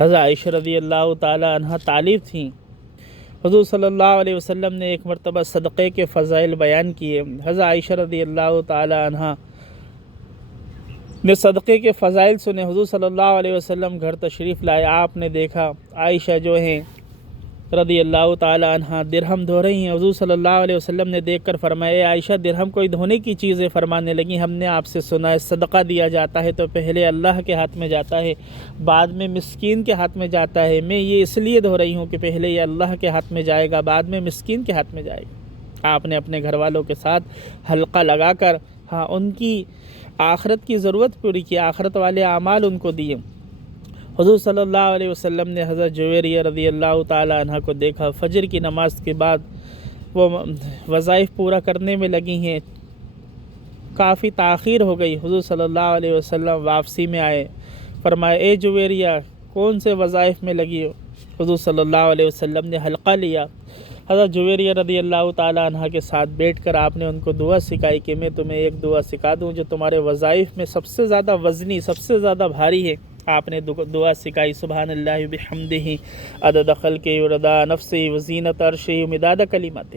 حضرت عائشہ رضی اللہ تعالی عنہ طالب تھیں۔ حضور صلی اللہ علیہ وسلم نے ایک مرتبہ صدقے کے فضائل بیان کیے۔ حضرت عائشہ رضی اللہ تعالی عنہ نے صدقے کے فضائل سنے۔ حضور صلی اللہ علیہ وسلم گھر تشریف لائے، آپ نے دیکھا عائشہ جو ہیں رضی اللہ تعالی عنہ درہم دھو رہی ہیں۔ حضور صلی اللہ علیہ وسلم نے دیکھ کر فرمایا، اے عائشہ درہم کوئی دھونے کی چیز ہے؟ فرمانے لگیں، ہم نے آپ سے سنا ہے صدقہ دیا جاتا ہے تو پہلے اللہ کے ہاتھ میں جاتا ہے، بعد میں مسکین کے ہاتھ میں جاتا ہے۔ میں یہ اس لیے دھو رہی ہوں کہ پہلے یہ اللہ کے ہاتھ میں جائے گا، بعد میں مسکین کے ہاتھ میں جائے گا۔ آپ نے اپنے گھر والوں کے ساتھ حلقہ لگا کر ان کی آخرت کی ضرورت پوری کی، آخرت والے اعمال ان کو دیے۔ حضور صلی اللہ علیہ وسلم نے حضرت جویریہ رضی اللہ تعالی عنہ کو دیکھا، فجر کی نماز کے بعد وہ وظائف پورا کرنے میں لگی ہیں، کافی تاخیر ہو گئی۔ حضور صلی اللہ علیہ وسلم واپسی میں آئے، فرمایا، اے جویریہ کون سے وظائف میں لگی ہو؟ حضور صلی اللہ علیہ وسلم نے حلقہ لیا۔ حضرت جویریہ رضی اللہ تعالی عنہ کے ساتھ بیٹھ کر آپ نے ان کو دعا سکھائی کہ میں تمہیں ایک دعا سکھا دوں جو تمہارے وظائف میں سب سے زیادہ وزنی، سب سے زیادہ بھاری ہے۔ آپ نے دعا سکھائی، سبحان اللہ بحمدہ عدد خلقہ ورضا نفسہ وزینت عرشہ ومداد کلماتہ۔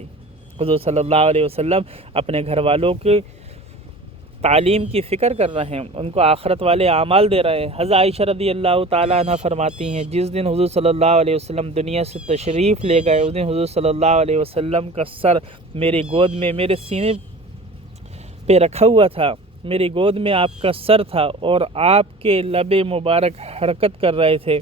حضور صلی اللہ علیہ وسلم اپنے گھر والوں کی تعلیم کی فکر کر رہے ہیں، ان کو آخرت والے اعمال دے رہے ہیں۔ حضرت عائشہ رضی اللہ تعالیٰ عنہ فرماتی ہیں، جس دن حضور صلی اللہ علیہ وسلم دنیا سے تشریف لے گئے، اس دن حضور صلی اللہ علیہ وسلم کا سر میری گود میں، میرے سینے پہ رکھا ہوا تھا، میری گود میں آپ کا سر تھا اور آپ کے لب مبارک حرکت کر رہے تھے۔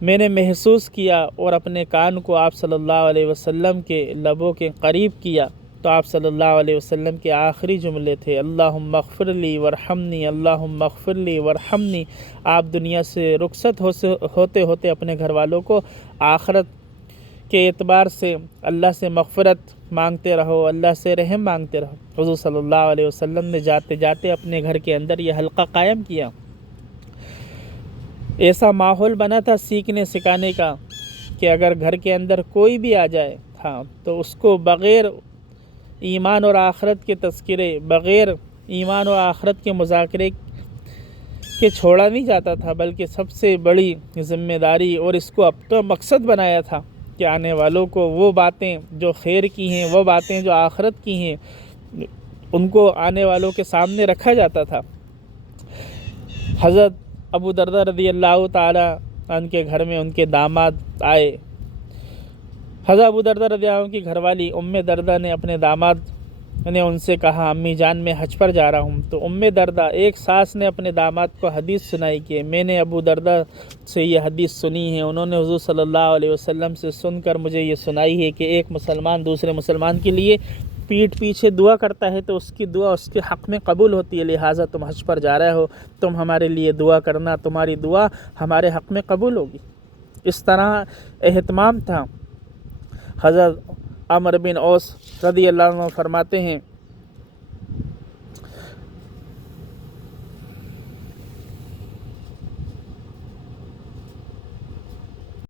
میں نے محسوس کیا اور اپنے کان کو آپ صلی اللہ علیہ وسلم کے لبوں کے قریب کیا تو آپ صلی اللہ علیہ وسلم کے آخری جملے تھے، اللہم اغفر لی ورحمنی، اللہم اغفر لی ورحمنی۔ آپ دنیا سے رخصت ہوتے ہوتے اپنے گھر والوں کو آخرت کے اعتبار سے اللہ سے مغفرت مانگتے رہو، اللہ سے رحم مانگتے رہو۔ حضور صلی اللہ علیہ وسلم نے جاتے جاتے اپنے گھر کے اندر یہ حلقہ قائم کیا۔ ایسا ماحول بنا تھا سیکھنے سکھانے کا کہ اگر گھر کے اندر کوئی بھی آ جائے تو اس کو بغیر ایمان اور آخرت کے تذکرے، بغیر ایمان اور آخرت کے مذاکرے کے چھوڑا نہیں جاتا تھا، بلکہ سب سے بڑی ذمہ داری اور اس کو اپنا مقصد بنایا تھا کہ آنے والوں کو وہ باتیں جو خیر کی ہیں، وہ باتیں جو آخرت کی ہیں، ان کو آنے والوں کے سامنے رکھا جاتا تھا۔ حضرت ابو دردہ رضی اللہ تعالی عنہ کے گھر میں ان کے داماد آئے۔ حضرت ابو دردہ رضی اللہ عنہ کی گھر والی دردہ نے اپنے داماد نے ان سے کہا، امی جان میں حج پر جا رہا ہوں۔ تو دردہ ایک ساس نے اپنے داماد کو حدیث سنائی کہ میں نے ابو دردہ سے یہ حدیث سنی ہے، انہوں نے حضور صلی اللہ علیہ وسلم سے سن کر مجھے یہ سنائی ہے کہ ایک مسلمان دوسرے مسلمان کے لیے پیٹھ پیچھے دعا کرتا ہے تو اس کی دعا اس کے حق میں قبول ہوتی ہے، لہٰذا تم حج پر جا رہے ہو، تم ہمارے لیے دعا کرنا، تمہاری دعا ہمارے حق میں قبول ہوگی۔ اس طرح اہتمام تھا۔ حضرت عمرو بن عوس رضی اللہ عنہ فرماتے ہیں